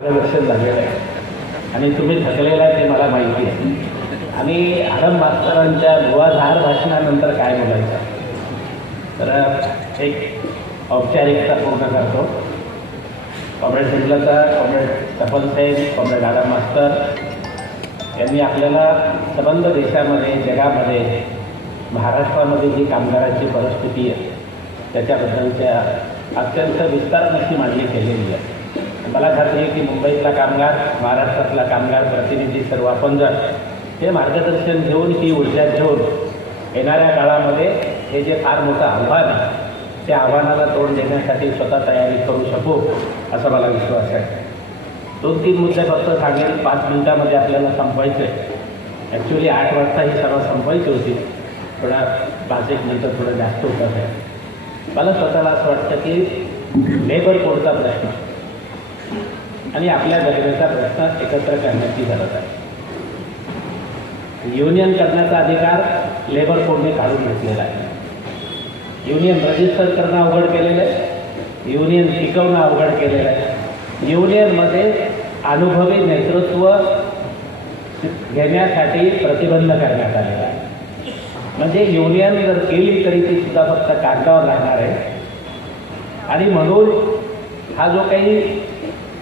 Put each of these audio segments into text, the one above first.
मार्गदर्शन झालेलं आहे. आणि तुम्ही थकलेला आहे ते मला माहिती आहे. आणि आरम मास्तरांच्या धुवाधार भाषणानंतर काय बोलायचं? तर एक औपचारिकता पूर्ण करतो. कॉम्रेड सिंगलचा कॉम्रेड तपन साहेब कॉम्रेड आरम मास्तर यांनी आपल्याला संबंध देशामध्ये जगामध्ये महाराष्ट्रामध्ये जी कामगारांची परिस्थिती आहे त्याच्याबद्दलच्या अत्यंत विस्तारनशी मांडणी केलेली आहे. मला खात्री आहे की मुंबईतला कामगार महाराष्ट्रातला कामगार प्रतिनिधी सर्व आपण जर हे मार्गदर्शन घेऊन ही ऊर्जा घेऊन येणाऱ्या काळामध्ये हे जे फार मोठं आव्हान आहे त्या आव्हानाला तोंड देण्यासाठी स्वतः तयारी करू शकू असा मला विश्वास आहे. दोन तीन मुद्दे फक्त सांगेल पाच मिनिटामध्ये आपल्याला संपवायचं आहे ॲक्च्युली आठ वाजता ही सर्व संपवायची होती थोडा पाच एक मिनटं थोडं जास्त होतात आहे मला स्वतःला असं वाटतं की लेबर कोडचा प्रश्न आणि आपल्या गरिबीचा प्रश्न एकत्र करण्याची गरज आहे. युनियन करण्याचा अधिकार लेबर कोडने काढून घेतलेला आहे. युनियन रजिस्टर करणं अवघड केलेलं आहे. युनियन टिकवणं अवघड केलेलं आहे. युनियनमध्ये अनुभवी नेतृत्व घेण्यासाठी प्रतिबंध करण्यात आलेला आहे. म्हणजे युनियन जर केली तरी ती सुद्धा फक्त कागदावर राहणार आहे. आणि म्हणून हा जो काही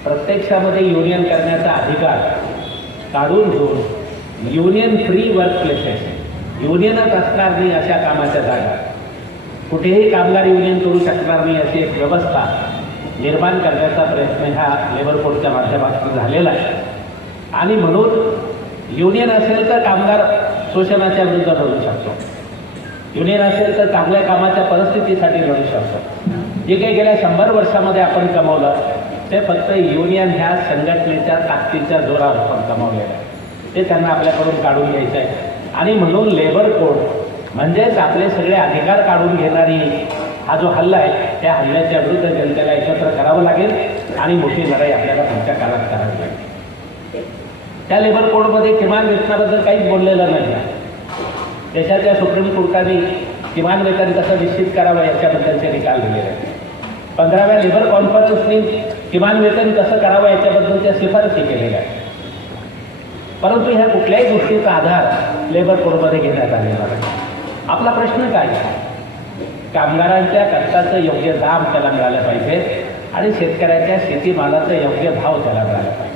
प्रत्यक्षामध्ये युनियन करण्याचा अधिकार काढून घेऊन युनियन फ्री वर्क प्लेसेस युनियनच असणार नाही अशा कामाच्या जागा. कुठेही कामगार युनियन करू शकणार नाही अशी एक व्यवस्था निर्माण करण्याचा प्रयत्न ह्या लेबर कोडच्या माध्यमातून झालेला आहे. आणि म्हणून युनियन असेल तर कामगार शोषणाच्या विरुद्ध लढू शकतो. युनियन असेल तर चांगल्या कामाच्या परिस्थितीसाठी लढू शकतो. जे काही गेल्या शंभर वर्षामध्ये आपण कमवलं ते फक्त युनियन ह्या संघटनेच्या ताकदीच्या जोरावर पण कमवलेलं आहे. ते त्यांना आपल्याकडून काढून घ्यायचं आहे. आणि म्हणून लेबर कोड म्हणजेच आपले सगळे अधिकार काढून घेणारी हा जो हल्ला आहे त्या हल्ल्याच्या विरुद्ध जनतेला एकत्र करावं लागेल आणि मोठी लढाई आपल्याला पुढच्या काळात करावी लागेल. त्या लेबर कोडमध्ये किमान वेतनाबद्दल काहीच बोललेलं नाही आहे. देशाच्या सुप्रीम कोर्टाने किमान वेतन कसं निश्चित करावं याच्याबद्दलचे निकाल दिलेले आहेत. पंधराव्या लेबर कॉन्फरन्सने किमान वेतन कसं करावं याच्याबद्दल त्या शिफारसी केलेल्या आहेत. परंतु ह्या कुठल्याही गोष्टीचा आधार लेबर कोडमध्ये घेण्यात आलेला नाही. आपला प्रश्न काय? कामगारांच्या कष्टाचं योग्य दाम त्याला मिळालं पाहिजे आणि शेतकऱ्याच्या शेतीमालाचा योग्य भाव त्याला मिळाला पाहिजे.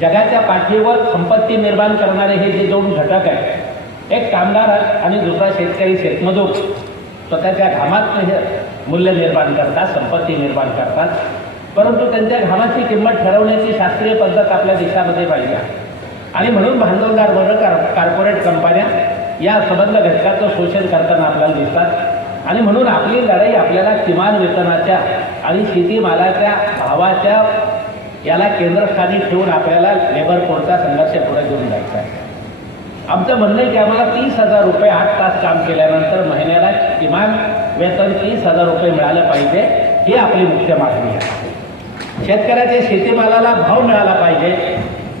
जगाच्या पाठीवर संपत्ती निर्माण करणारे हे जे दोन घटक आहेत एक कामगार आणि दुसरा शेतकरी शेतमजूर स्वतःच्या घामात हे मूल्य निर्माण करतात संपत्ती निर्माण करतात. परंतु त्यांच्या घामाची किंमत ठरवण्याची शास्त्रीय पद्धत आपल्या देशामध्ये पाहिजे आणि म्हणून भांडवलदार वर्ग कार कार्पोरेट कंपन्या या संबंध घटकाचं शोषण करताना आपल्याला दिसतात. आणि म्हणून आपली लढाई आपल्याला किमान वेतनाच्या आणि शेतीमालाच्या भावाच्या याला केंद्रस्थानी ठेवून आपल्याला लेबर कोडचा संघर्ष पुढे घेऊन जायचा आहे. आमचं म्हणणं आहे की आम्हाला तीस हजार रुपये आठ तास काम केल्यानंतर महिन्याला किमान वेतन तीस हजार रुपये मिळालं पाहिजे ही आपली मुख्य मागणी आहे. शेतकऱ्याच्या शेतीमालाला भाव मिळाला पाहिजे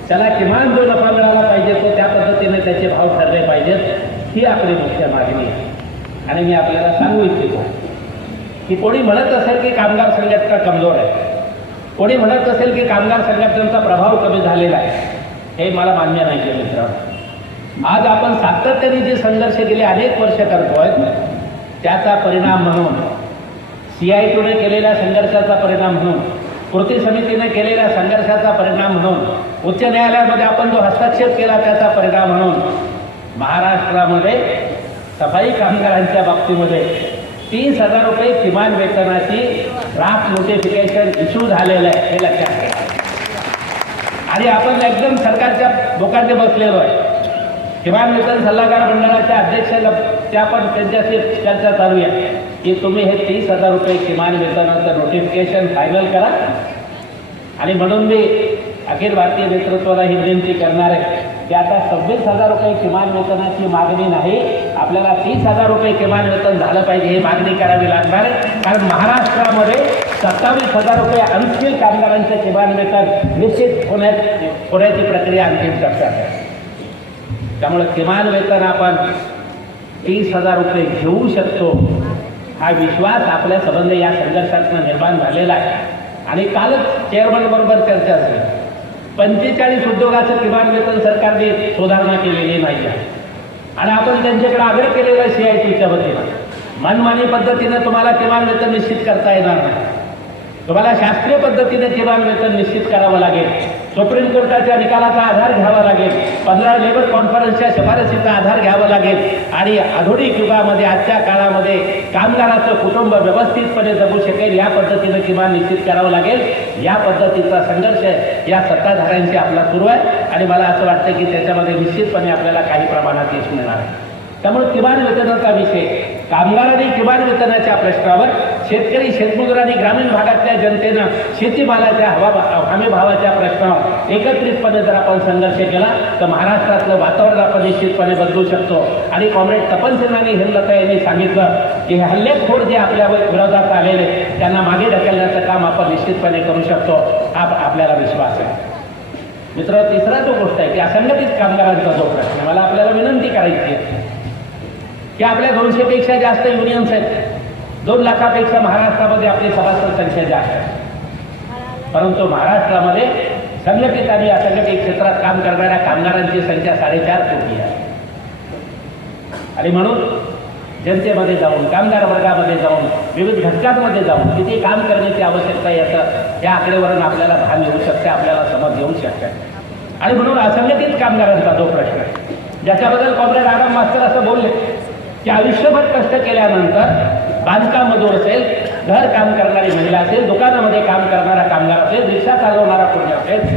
त्याला किमान जो नफा मिळाला पाहिजे तो त्या पद्धतीने त्याचे भाव ठरले पाहिजेत ही आपली मुख्य मागणी आहे. आणि मी आपल्याला सांगू इच्छितो की कोणी म्हणत असेल की कामगार संघटना कमजोर आहे? कोणी म्हणत असेल की कामगार संघटनांचा प्रभाव कमी झालेला आहे? हे मला मान्य नाही आहे मित्र आज आपण सातत्याने जे संघर्ष गेले अनेक वर्ष करतोय त्याचा परिणाम म्हणून सी आय टीने केलेल्या संघर्षाचा परिणाम म्हणून कृती समितीने केलेल्या संघर्षाचा परिणाम म्हणून उच्च न्यायालयामध्ये आपण जो हस्तक्षेप केला त्याचा परिणाम म्हणून महाराष्ट्रामध्ये सफाई कामगारांच्या बाबतीमध्ये तीस हजार रुपये किमान वेतनाची ड्राफ्ट नोटिफिकेशन इश्यू झालेलं आहे हे लक्षात घ्या. आणि आपण एकदम सरकारच्या लोकांनी बसलेलो आहे. किमान वेतन सल्लागार मंडळाच्या अध्यक्षाला त्या पण त्यांच्याशी चर्चा चालू आहे की तुम्ही हे तीस हजार रुपये किमान वेतनाचं नोटिफिकेशन फायनल करा. आणि म्हणून मी अखिल भारतीय नेतृत्वाला ही विनंती करणार आहे की आता सव्वीस हजार रुपये किमान वेतनाची मागणी नाही आपल्याला तीस हजार रुपये किमान वेतन झालं पाहिजे ही मागणी करावी लागणार आहे. कारण महाराष्ट्रामध्ये सत्तावीस हजार रुपये अंतिम कामगारांचं किमान वेतन निश्चित होण्यात होण्याची प्रक्रिया अंतिम करतात आहे. त्यामुळे किमान वेतन आपण तीस हजार रुपये घेऊ शकतो. हा विश्वास आपल्या संबंध या संघर्षातनं निर्माण झालेला आहे. आणि कालच चेअरमन बरोबर चर्चा झाली. पंचेचाळीस उद्योगाचं किमान वेतन सरकारने सुधारणा केलेली नाही आहे. आणि आपण त्यांच्याकडे आग्रह केलेला आहे सीआयटीच्या वतीनं. मनमानी पद्धतीनं तुम्हाला किमान वेतन निश्चित करता येणार नाही. तुम्हाला शास्त्रीय पद्धतीने किमान वेतन निश्चित करावं लागेल. सुप्रीम कोर्टाच्या निकालाचा आधार घ्यावा लागेल. पंधरा लेबर कॉन्फरन्सच्या शिफारसीचा आधार घ्यावा लागेल. आणि आधुनिक युगामध्ये आजच्या काळामध्ये कामगाराचं कुटुंब व्यवस्थितपणे जगू शकेल या पद्धतीने किमान निश्चित करावं लागेल. या पद्धतीचा संघर्ष या सत्ताधाऱ्यांशी आपला सुरू आहे. आणि मला असं वाटतं की त्याच्यामध्ये निश्चितपणे आपल्याला काही प्रमाणात यश मिळणार आहे. त्यामुळे किमान वेतनाचा विषय कामगारांनी किमान वेतनाच्या प्रश्नावर शेतकरी शेतमजूर आणि ग्रामीण भागातल्या जनतेनं शेतीमालाच्या हवा हमी भावाच्या प्रश्नावर एकत्रितपणे जर आपण संघर्ष केला तर महाराष्ट्रातलं वातावरण आपण निश्चितपणे बदलू शकतो. आणि कॉम्रेड तपन सिंह हेमलता यांनी सांगितलं की हे हल्लेखोर जे आपल्या विरोधात आलेले त्यांना मागे ढकलण्याचं काम आपण निश्चितपणे करू शकतो हा आपल्याला विश्वास आहे. मित्र तिसरा जो गोष्ट आहे की असंघटित कामगारांचा जो प्रश्न मला आपल्याला विनंती करायची आहे की आपल्या दोनशेपेक्षा जास्त युनियन्स आहेत दोन लाखापेक्षा महाराष्ट्रामध्ये आपली सभासद संख्या जास्त आहे. परंतु महाराष्ट्रामध्ये संघटित आणि असंघटित क्षेत्रात काम करणाऱ्या कामगारांची संख्या साडेचार कोटी आहे. आणि म्हणून जनतेमध्ये जाऊन कामगार वर्गामध्ये जाऊन विविध घटकांमध्ये जाऊन किती काम करण्याची आवश्यकता याचं या आकडेवरून आपल्याला भान येऊ शकते आपल्याला समज येऊ शकते. आणि म्हणून असंघटित कामगारांचा जो प्रश्न आहे ज्याच्याबद्दल कॉम्रेड आराम मास्तर असं बोलले की आयुष्यभर कष्ट केल्यानंतर बांधकाम मजूर असेल घर काम करणारी महिला असेल दुकानामध्ये काम करणारा कामगार असेल रिक्षा चालवणारा कोणी असेल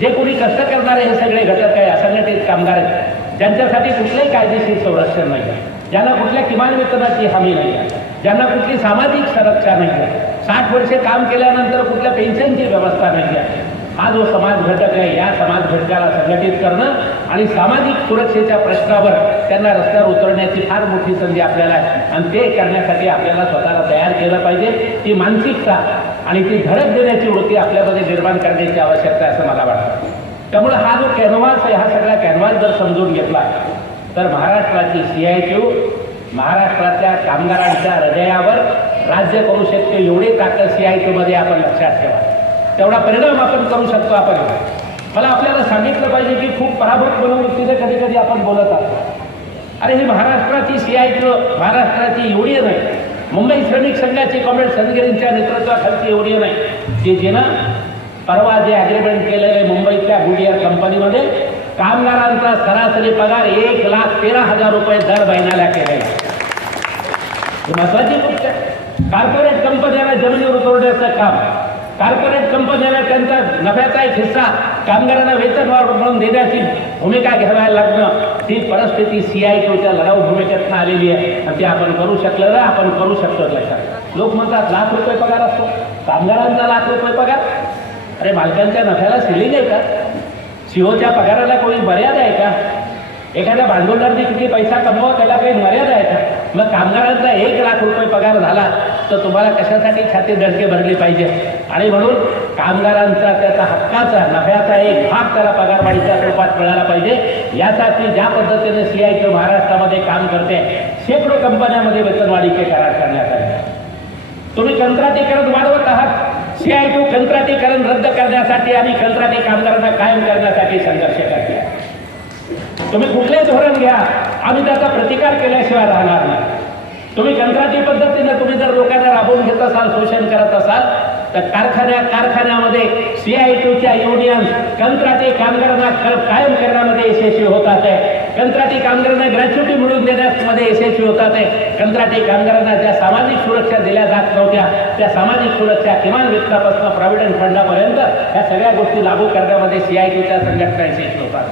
जे कोणी कष्ट करणारे हे सगळे घटक आहे असंघटित कामगार आहेत ज्यांच्यासाठी कुठलंही कायदेशीर संरक्षण नाही आहे. ज्यांना कुठल्या किमान वेतनाची हमी नाही आहे. ज्यांना कुठली सामाजिक संरक्षा नाही आहे. साठ वर्षे काम केल्यानंतर कुठल्या पेन्शनची व्यवस्था नाही आहे. हा जो समाज घटक आहे या समाज घटकाला संघटित करणं आणि सामाजिक सुरक्षेच्या प्रश्नावर त्यांना रस्त्यावर उतरण्याची फार मोठी संधी आपल्याला आहे आणि ते करण्यासाठी आपल्याला स्वतःला तयार केलं पाहिजे. ती मानसिकता आणि ती धडक देण्याची वृत्ती आपल्यामध्ये निर्माण करण्याची आवश्यकता आहे असं मला वाटतं. त्यामुळे हा जो कॅनव्हास आहे हा सगळा कॅनव्हास जर समजून घेतला तर महाराष्ट्राची सी आय क्यू महाराष्ट्राच्या कामगारांच्या हृदयावर राज्य करू शकते एवढी ताकद सी आय क्यूमध्ये आपण लक्षात ठेवा. तेवढा परिणाम आपण करू शकतो आपण. मला आपल्याला सांगितलं पाहिजे की खूप पराभूत मनोवृत्तीने कधी कधी आपण बोलत आहोत. अरे हे महाराष्ट्राची सी आय महाराष्ट्राची एवढी नाही. मुंबई श्रमिक संघाची कॉम्रेड संजगिरींच्या नेतृत्वाखालची एवढी नाही. की जिनं परवा जे ॲग्रीमेंट केलेले मुंबईतल्या गुडिया कंपनीमध्ये कामगारांचा सरासरी पगार एक लाख तेरा हजार रुपये दर महिन्याला केलेला महत्वाची गोष्ट आहे. कॉर्पोरेट कंपन्यांना जमिनीवर उतरवण्याचं काम. कॉर्पोरेट कंपन्यांना त्यांचा नफ्याचा एक हिस्सा कामगारांना वेतन वाढ म्हणून देण्याची भूमिका घ्यावायला लागणं ही परिस्थिती सी आय टीच्या लढाऊ भूमिकेतनं आलेली आहे. आणि ती आपण करू शकलं ना आपण करू शकतो लक्षात. लोक म्हणतात लाख रुपये पगार असतो. कामगारांचा लाख रुपये पगार? अरे मालकांच्या नफ्याला सिलिंग आहे का? सीओच्या पगाराला कोणी मर्यादा आहे का? एखाद्या भांडवलदारने किती पैसा कमवा त्याला काही मर्यादा आहे का? मग कामगारांचा एक लाख रुपये पगार झाला तर तुम्हाला कशासाठी छाती धडके भरली पाहिजे? आणि म्हणून कामगारांचा त्याचा हक्काचा नफ्याचा एक भाग त्याला पगारवाढीच्या स्वरूपात मिळाला पाहिजे. यासाठी ज्या पद्धतीने सी आय महाराष्ट्रामध्ये काम करते शेकडो कंपन्यामध्ये वेतनवाढीचे करार करण्यात आले. तुम्ही कंत्राटीकरण वाढवत आहात. सी सीआयटू कंत्राटीकरण रद्द करण्यासाठी आणि कंत्राटी कामगारांना कायम करण्यासाठी संघर्ष करते. तुम्ही कुठले धोरण घ्या. आम्ही त्याचा प्रतिकार केल्याशिवाय राहणार नाही. तुम्ही कंत्राटी पद्धतीने तुम्ही जर लोकांना राबवून घेत असाल शोषण करत असाल तर कारखान्या कारखान्यामध्ये सीआयटूच्या युनियन कंत्राटी कामगारांना कायम करण्यामध्ये यशस्वी होतात आहे. कंत्राटी कामगारांना ग्रॅच्युटी मिळवून देण्यामध्ये यशस्वी होतात आहे. कंत्राटी कामगारांना ज्या सामाजिक सुरक्षा दिल्या जात नव्हत्या त्या सामाजिक सुरक्षा किमान वित्तापासून प्रॉव्हिडंट फंडापर्यंत ह्या सगळ्या गोष्टी लागू करण्यामध्ये सीआयटीच्या संघटना यशस्वी होतात.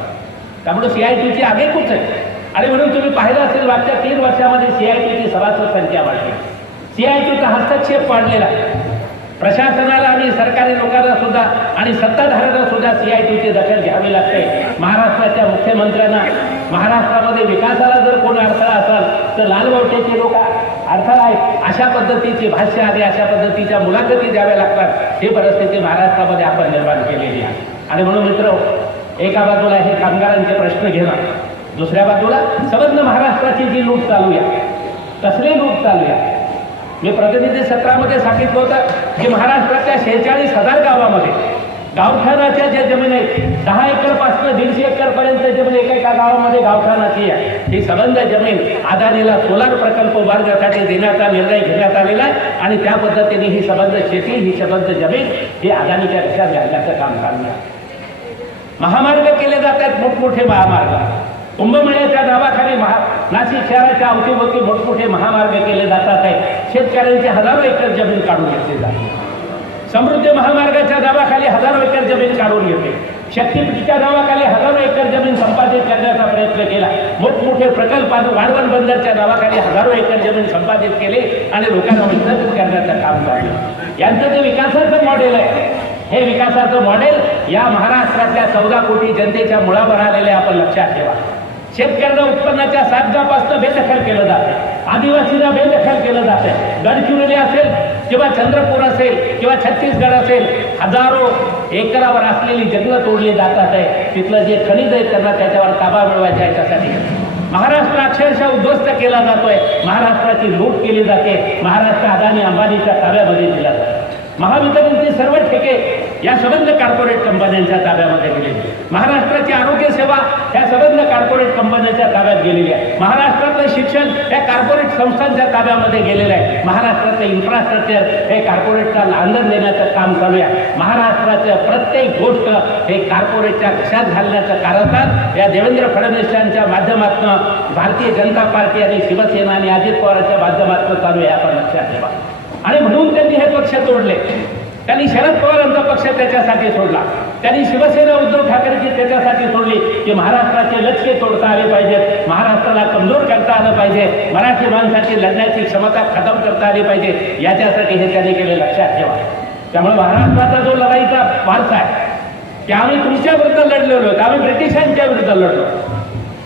त्यामुळे सीआयटीची आगेकूच आहे. आणि म्हणून तुम्ही पाहिलं असेल मागच्या तीन वर्षामध्ये सीआयटीची सभासद संख्या वाढली. सीआयटीचा हस्तक्षेप वाढलेला. प्रशासनाला आणि सरकारी लोकांना सुद्धा आणि सत्ताधाऱ्यांना सुद्धा सीआयटीची दखल घ्यावी लागते. महाराष्ट्राच्या मुख्यमंत्र्यांना महाराष्ट्रामध्ये विकासाला जर कोण अडथळा असाल तर लालबावटेचे लोक अडथळा आहेत. अशा पद्धतीची भाष्य आणि अशा पद्धतीच्या मुलाखती द्याव्या लागतात. ही परिस्थिती महाराष्ट्रामध्ये आपण निर्माण केलेली आहे. आणि म्हणून मित्र एका बाजूला हे कामगारांचे प्रश्न घेणं दुसऱ्या बाजूला समजलं महाराष्ट्राची जी लूट चालू आहे तसले लूट चालू आहे. मी प्रतिनिधी सत्रामध्ये सांगितलं होतं की महाराष्ट्राच्या शेहेचाळीस हजार गावामध्ये गावठाणाच्या ज्या जमीन आहेत दहा एकरपासून दीडशे एकरपर्यंत जमीन जमीन एकेका गावामध्ये गावठाणाची आहे. ही सबंध जमीन आदानीला सोलार प्रकल्प उभारण्यासाठी देण्याचा निर्णय घेण्यात आलेला आहे आणि त्या पद्धतीने ही सबंध शेती ही सबंध जमीन ही अदानीच्या देशात घालण्याचं काम चाललं आहे. महामार्ग केले जातात मोठमोठे महामार्ग. कुंभमेळ्याच्या दाबाखाली महा नाशिक शहराच्या अवतीभोवती मोठमोठे महामार्ग केले जातात आहे शेतकऱ्यांची हजारो एकर जमीन काढून घेतली जाते. समृद्धी महामार्गाच्या दाबाखाली हजारो एकर जमीन काढून घेते शक्तीपीठच्या नावाखाली हजारो एकर जमीन संपादित करण्याचा प्रयत्न केला. मोठमोठे प्रकल्प वाढवण बंदरच्या नावाखाली हजारो एकर जमीन संपादित केले आणि लोकांना विकसित करण्याचं काम झालं. यांचं जे विकासाचं मॉडेल आहे हे विकासाचं मॉडेल या महाराष्ट्रातल्या चौदा कोटी जनतेच्या मुळावर आलेले आपण लक्षात ठेवा. शेतकऱ्यांना उत्पन्नाच्या साध्यापासून बेदखल केलं जातं. आदिवासीला बेदखल केलं जातं. गडचिरोली असेल किंवा चंद्रपूर असेल किंवा छत्तीसगड असेल हजारो एकरावर असलेली जंगलं तोडली जातात आहे. तिथलं जे खनिज आहे त्यांना त्याच्यावर ताबा मिळवायचा याच्यासाठी. महाराष्ट्र अक्षरशः उद्ध्वस्त केला जातोय. महाराष्ट्राची लूट केली जाते. महाराष्ट्र अदानी अंबानीच्या ताब्यामध्ये दिला जातो. महावितरणचे सर्व ठेके या संबंध कॉर्पोरेट कंपन्यांच्या ताब्यामध्ये गेले. महाराष्ट्राची आरोग्य सेवा त्या कॉर्पोरेट कंपन्यांच्या ताब्यात गेलेली आहे. महाराष्ट्रातलं शिक्षण या कॉर्पोरेट संस्थांच्या ताब्यामध्ये गेलेलं आहे. महाराष्ट्राचं इन्फ्रास्ट्रक्चर हे कॉर्पोरेटचा लांधन देण्याचं काम चालू आहे. महाराष्ट्राचं प्रत्येक गोष्ट हे कॉर्पोरेटच्या कशात घालण्याचं कारस्थान या देवेंद्र फडणवीसांच्या माध्यमातून भारतीय जनता पार्टी आणि शिवसेना आणि अजित पवारांच्या माध्यमातून चालू आहे. आपण लक्षात ठेवा. आणि म्हणून त्यांनी हे पक्ष तोडले. त्यांनी शरद पवारांचा पक्ष त्याच्यासाठी सोडला. त्यांनी शिवसेना उद्धव ठाकरेची त्याच्यासाठी सोडली. की महाराष्ट्राचे लक्ष तोडता आले पाहिजेत महाराष्ट्राला कमजोर करता आलं पाहिजे मराठी माणसाची लढण्याची क्षमता खतम करता आली पाहिजे याच्यासाठी हे त्यांनी केले लक्षात ठेवा. त्यामुळे महाराष्ट्राचा जो लढाईचा वारसा आहे की आम्ही तुमच्या विरुद्ध लढलेलो आहोत आम्ही ब्रिटिशांच्या विरुद्ध लढलो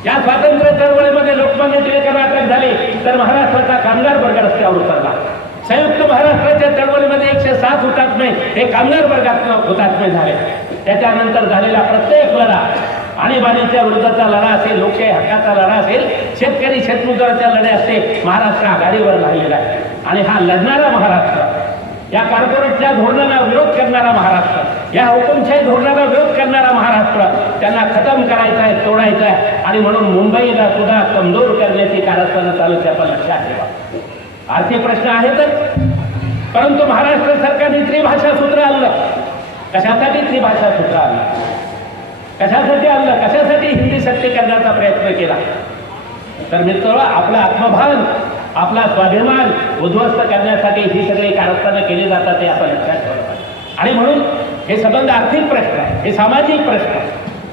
या स्वातंत्र्य चळवळीमध्ये लोकमान्य टिळकांना अटक झाली तर महाराष्ट्राचा कामगार वर्ग रस्त्यावर उतरला. संयुक्त महाराष्ट्राच्या चळवळीमध्ये एकशे सात हुतात्मे हे कामगार वर्गात हुतात्मे झाले. त्याच्यानंतर झालेला प्रत्येक लढा आणीबाणीच्या विरुद्धचा लढा असेल लोकशाही हक्काचा लढा असेल शेतकरी शेतमजुराच्या लढ्या असते महाराष्ट्र आघाडीवर राहिलेला आहे. आणि हा लढणारा महाराष्ट्र या कॉर्पोरेटच्या धोरणाला विरोध करणारा महाराष्ट्र या हुकुमशाही धोरणाला विरोध करणारा महाराष्ट्र त्यांना खतम करायचा आहे तोडायचा आहे. आणि म्हणून मुंबईला सुद्धा कमजोर करण्याची कारस्थानं चालू त्या पण लक्षात ठेवा. आर्थिक प्रश्न आहेतच परंतु महाराष्ट्र सरकारने त्रिभाषा सूत्र आणलं. कशासाठी त्रिभाषा सूत्र आणलं? कशासाठी आणलं? कशासाठी हिंदी सत्य करण्याचा प्रयत्न केला? तर मित्र आपला आत्मभान आपला स्वाभिमान उद्ध्वस्त करण्यासाठी ही सगळी कारस्थानं केली जातात ते आपण लक्षात ठेवलं आणि म्हणून हे संबंध आर्थिक प्रश्न आहे हे सामाजिक प्रश्न आहे.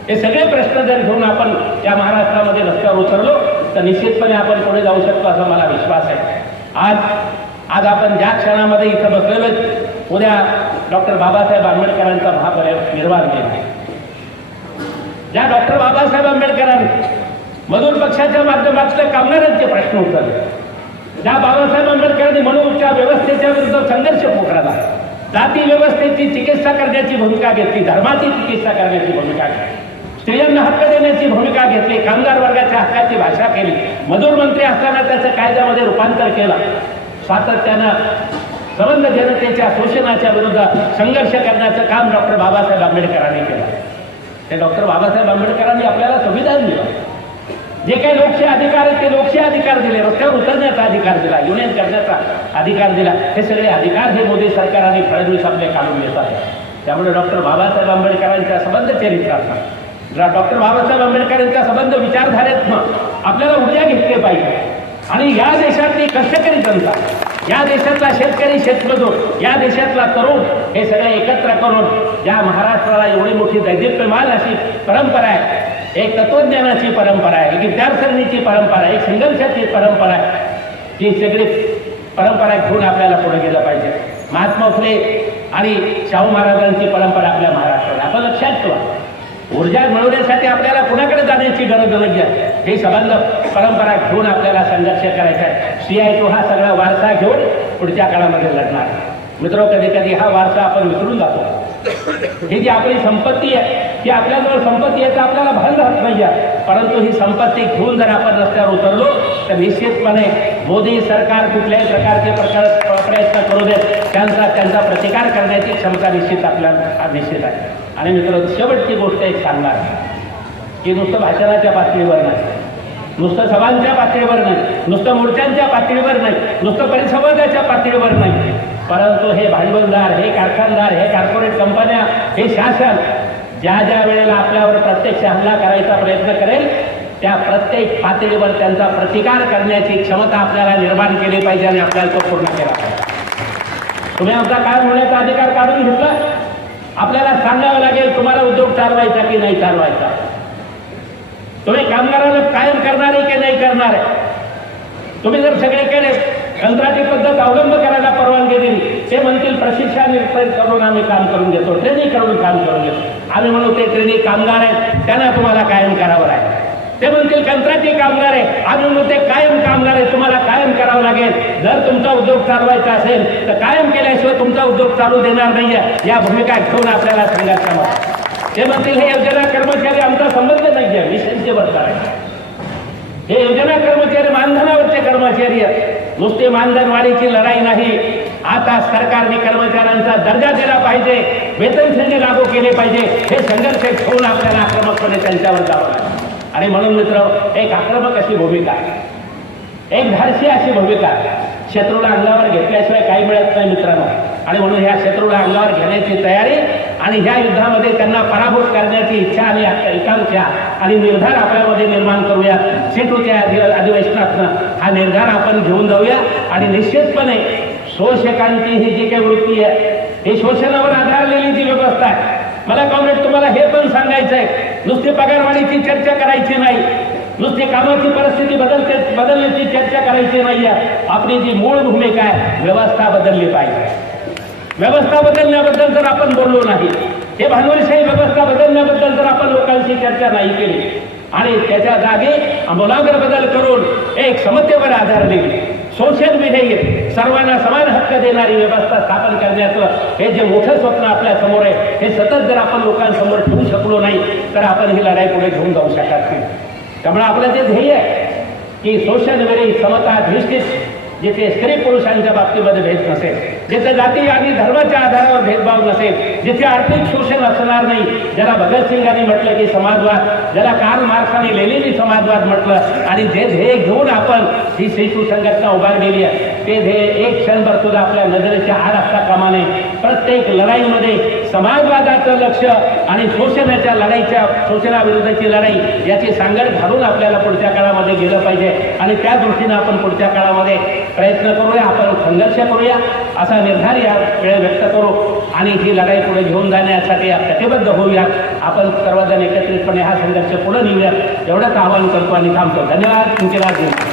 हे सगळे प्रश्न जर घेऊन आपण त्या महाराष्ट्रामध्ये रस्त्यावर उतरलो तर निश्चितपणे आपण पुढे जाऊ शकतो असा मला विश्वास आहे. आज आज आपण ज्या क्षणामध्ये इथं बसलेलो उद्या डॉक्टर बाबासाहेब आंबेडकरांचा महापरिनिर्वाण दिन आहे ज्या डॉक्टर बाबासाहेब आंबेडकरांनी मधुर पक्षाच्या माध्यमातून कामगारांचे प्रश्न उचलले ज्या बाबासाहेब आंबेडकरांनी म्हणूनच्या व्यवस्थेच्या विरुद्ध संघर्ष पोखराला जाती व्यवस्थेची चिकित्सा करण्याची भूमिका घेतली धर्माची चिकित्सा करण्याची भूमिका घेतली. स्त्रियांना हक्क देण्याची भूमिका घेतली कामगार वर्गाच्या हक्काची भाषा केली. मजूर मंत्री असताना त्याचं कायद्यामध्ये रूपांतर केलं. सातत्यानं संबंध जनतेच्या शोषणाच्या विरुद्ध संघर्ष करण्याचं काम डॉक्टर बाबासाहेब आंबेडकरांनी केलं. ते डॉक्टर बाबासाहेब आंबेडकरांनी आपल्याला संविधान दिलं. जे काही लोकशाही अधिकार आहेत ते लोकशाही अधिकार दिले. रस्त्यावर उतरण्याचा अधिकार दिला युनियन करण्याचा अधिकार दिला. हे सगळे अधिकार हे मोदी सरकार आणि फडणवीस आपले काढून घेत आहेत. त्यामुळे डॉक्टर बाबासाहेब आंबेडकरांच्या संबंध चरित्रात डॉक्टर बाबासाहेब आंबेडकरांच्या संबंध विचारधारेत आपल्याला उद्या घेतली पाहिजे. आणि या देशातली कष्टकरी जनता या देशातला शेतकरी शेतमजूर या देशातला तरुण हे सगळे एकत्र करून ज्या महाराष्ट्राला एवढी मोठी दैदिप्यमान अशी परंपरा आहे. एक तत्वज्ञानाची परंपरा आहे एक विद्यार्थ्यांची परंपरा आहे एक संघर्षाची परंपरा आहे. ही सगळी परंपरा घेऊन आपल्याला पुढे गेलं पाहिजे. महात्मा फुले आणि शाहू महाराजांची परंपरा आपल्या महाराष्ट्राला. आपण लक्षात ठेवा. ऊर्जा मिळवण्यासाठी आपल्याला कुणाकडे जाण्याची गरज नाही आहे. हे संबंध परंपरा घेऊन आपल्याला संघर्ष करायचा आहे. सी आय टू हा सगळा वारसा घेऊन पुढच्या काळामध्ये लढणार. मित्र कधी कधी हा वारसा आपण विसरून जातो. ही जी आपली संपत्ती आहे ती आपल्याजवळ संपत्ती आहे तर आपल्याला भान राहत नाही आहे परंतु ही संपत्ती घेऊन जर आपण रस्त्यावर उतरलो तर निश्चितपणे मोदी सरकार कुठल्याही प्रकारचे प्रकार प्रयत्न करू देत त्यांचा त्यांचा प्रतिकार करण्याची क्षमता निश्चित आपल्याला निश्चित आहे. आणि मित्र शेवटची गोष्ट एक सांगणार की नुसतं भाषणाच्या पातळीवर नाही. नुसतं सभांच्या पातळीवर नाही. नुसतं मोर्चांच्या पातळीवर नाही. नुसतं परिसंवादाच्या पातळीवर नाही. परंतु हे भांडवलदार हे कारखानदार हे कॉर्पोरेट कंपन्या हे शासन ज्या ज्या वेळेला आपल्यावर प्रत्यक्ष हल्ला करायचा प्रयत्न करेल त्या प्रत्येक पातळीवर त्यांचा प्रतिकार करण्याची क्षमता आपल्याला निर्माण केली पाहिजे आणि आपल्याला तो पूर्ण केला पाहिजे. तुम्ही आमचा काय होण्याचा अधिकार काढून घेतला? आपल्याला सांगावं लागेल तुम्हाला उद्योग चालवायचा की नाही चालवायचा? तुम्ही कामगारांना कायम करणार आहे की नाही करणार आहे? तुम्ही जर सगळे केले कंत्राटी पद्धत अवलंब करायला परवानगी दिली. ते म्हणतील प्रशिक्षण करून आम्ही काम करून घेतो. ट्रेनिंग करून काम करून घेतो. आम्ही म्हणू ते ट्रेनिंग कामगार आहेत. त्यांना तुम्हाला कायम करावं आहे ते म्हणतील कंत्राटी कामगार आहे आम्ही म्हणू ते कायम कामगार आहे तुम्हाला कायम करावं लागेल. जर तुमचा उद्योग चालवायचा असेल तर कायम केल्याशिवाय तुमचा उद्योग चालू देणार नाहीये. या भूमिका घेऊन आपल्याला सांगायचं ते म्हणतील हे योजना कर्मचारी आमचा संबंध नाही आहे विशेष वर्तार आहे. हे योजना कर्मचारी मानधनावरचे कर्मचारी आहेत. नुसते मानधनवाढीची लढाई नाही. आता सरकारने कर्मचाऱ्यांचा दर्जा दिला पाहिजे. वेतन संधी लागू केले पाहिजे. हे संघर्ष ठेवून आपल्याला आक्रमकपणे त्यांच्यावर जावं लागेल. आणि म्हणून मित्र एक आक्रमक अशी भूमिका एक धाडसी अशी भूमिका शत्रूला अंगावर घेतल्याशिवाय काही मिळत नाही मित्रांनो. आणि म्हणून ह्या शत्रूला अंगावर घेण्याची तयारी आणि ह्या युद्धामध्ये त्यांना पराभूत करण्याची इच्छा आणि एकांक्षा आणि निर्धार आपल्यामध्ये निर्माण करूया. सेतूच्या अधि अधिवेशनातनं हा निर्धार आपण घेऊन जाऊया. आणि निश्चितपणे शोषकांची ही जी काही वृत्ती आहे ही शोषणावर आधारलेली जी व्यवस्था आहे मला कॉम्रेड तुम्हाला हे पण सांगायचं आहे नुसती पगारवाढीची चर्चा करायची नाही. नुसती कामाची परिस्थिती बदलते बदलण्याची चर्चा करायची नाही आपली जी मूळ भूमिका आहे व्यवस्था बदलली पाहिजे. व्यवस्था बदलण्याबद्दल जर आपण बोललो नाही हे भांडवलशाही व्यवस्था बदलण्याबद्दल जर आपण लोकांशी चर्चा नाही केली आणि त्याच्या जागी आमूलाग्र बदल करून एक समतेवर आधारली सोशल विधेयक सर्वांना समान हक्क देणारी व्यवस्था स्थापन करण्याचं हे जे मोठं स्वप्न आपल्यासमोर आहे हे सतत जर आपण लोकांसमोर ठेवू शकलो नाही तर आपण ही लढाई पुढे घेऊन जाऊ शकत नाही. त्यामुळे आपलं जे ध्येय आहे की सोशल वेळी समता दृष्टीत जिथे स्त्री पुरुषांच्या बाबतीमध्ये भेद नसेल जिथे जाती आणि धर्माच्या आधारावर भेदभाव नसेल जिथे आर्थिक शोषण असणार नाही ज्याला भगतसिंगांनी म्हटलं की समाजवाद ज्याला कार्ल मार्क्साने लेलेली समाजवाद म्हटलं आणि जे ध्येय घेऊन आपण ही शिशू संघटना उभारलेली आहे ते ध्येय एक क्षणभर सुद्धा आपल्या नजरेच्या आड असता कामाने प्रत्येक लढाईमध्ये समाजवादाचं लक्ष आणि शोषणाच्या लढाईच्या शोषणाविरुद्धची लढाई याची सांगड घालून आपल्याला पुढच्या काळामध्ये गेलं पाहिजे. आणि त्या दृष्टीनं आपण पुढच्या काळामध्ये प्रयत्न करूया आपण संघर्ष करूया असा निर्धार या वेळ व्यक्त करू आणि ही लढाई पुढे घेऊन जाण्यासाठी कटिबद्ध होऊया आपण सर्वजण एकत्रितपणे हा संघर्ष पुढे नेऊया एवढंच आवाहन करतो आणि थांबतो. धन्यवाद. तुमचे राज